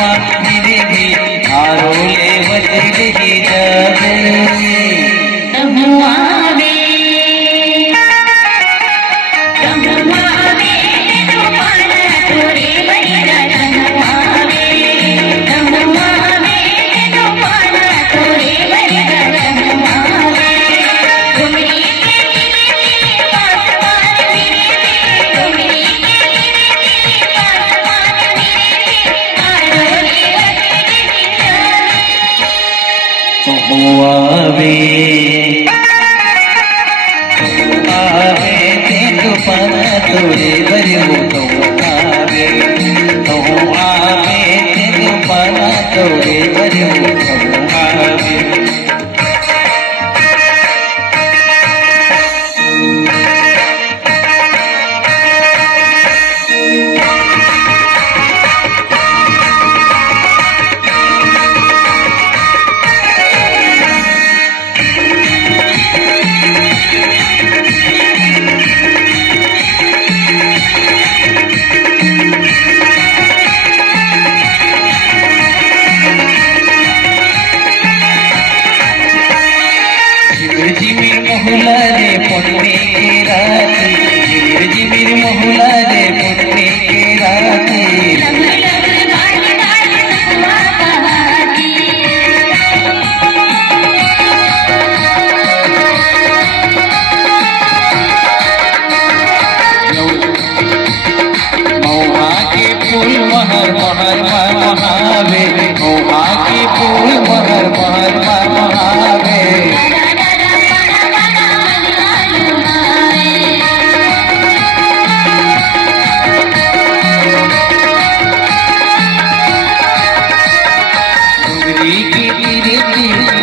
पानी भी आरोले बदली जावे आवे तेंदु पाना तोरे बरियो तो आवे तेंदु पाना तोरे बरियो तो आवे मोहला रे पुण्य के राती जिमिर मोहला रे पुण्य के राती मौहा के फूल महर महर महावे मौहा के फूल महर महर महावे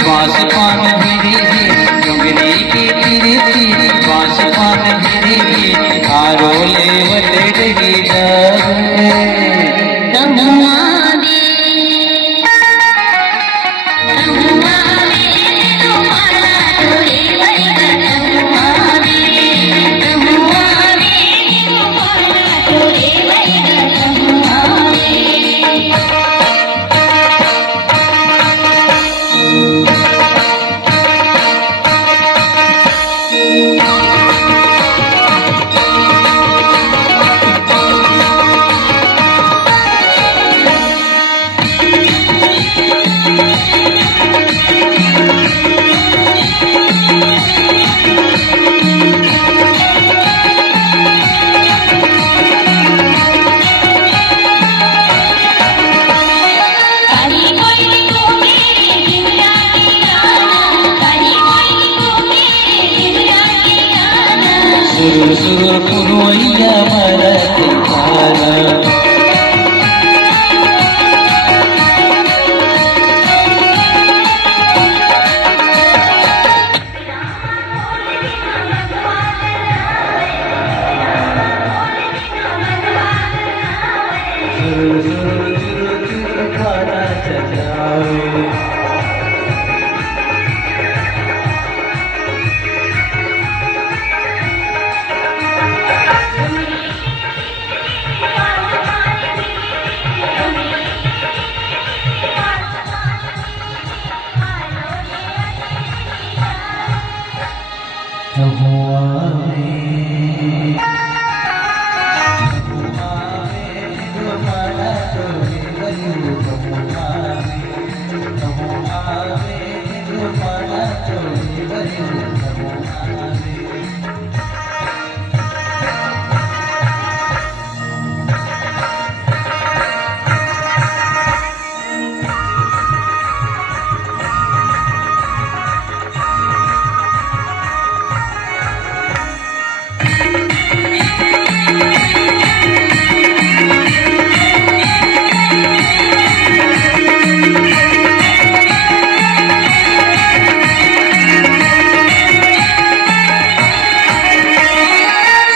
बांसपान भिड़ी डुंगरी की पिरती बांसपान भिड़ी आरोले बदली जावे सुर सुर पुरवैया मरत तारा सुर सुर तारा चलावे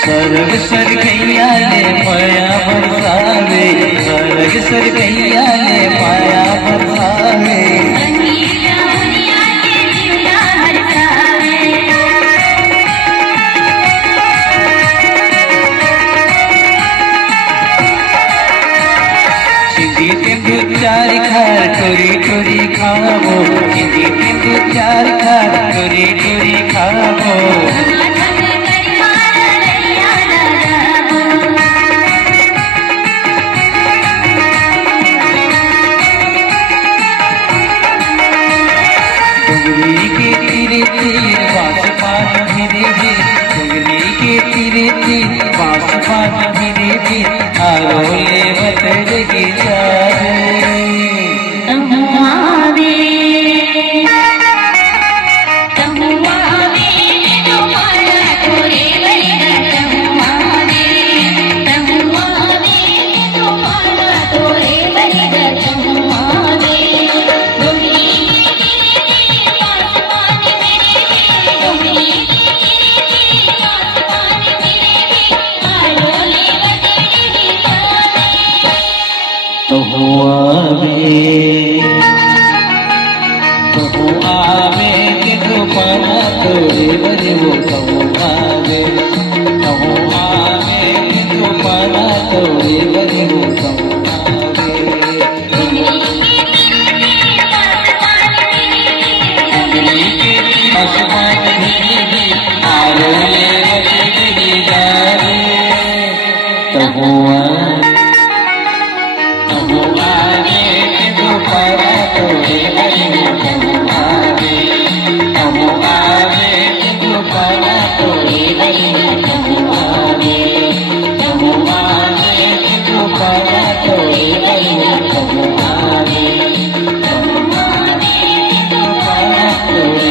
सरग सरगैया ले माया बरसावे सरग सरगैया ले माया बरसावे हिंदी तेंदु चार खार टोरी टोरी खाबो हिंदी तेंदु चार खार टोरी टोरी खाबो डुंगरी के तीरे तीर बांस पान मेरे भी डुंगरी के तीरे तीर बांस पान मेरे भी आरोले मत जगी सारे तो आवे के तो पाना तोरे बरे वो तो आवे के तो पाना तोरे बरे वो तो आसमान भी आरोले बजे जा रे तो पारा तोरे बरे पारा तोरे बरे पारा तोरे बरे पारा तोरे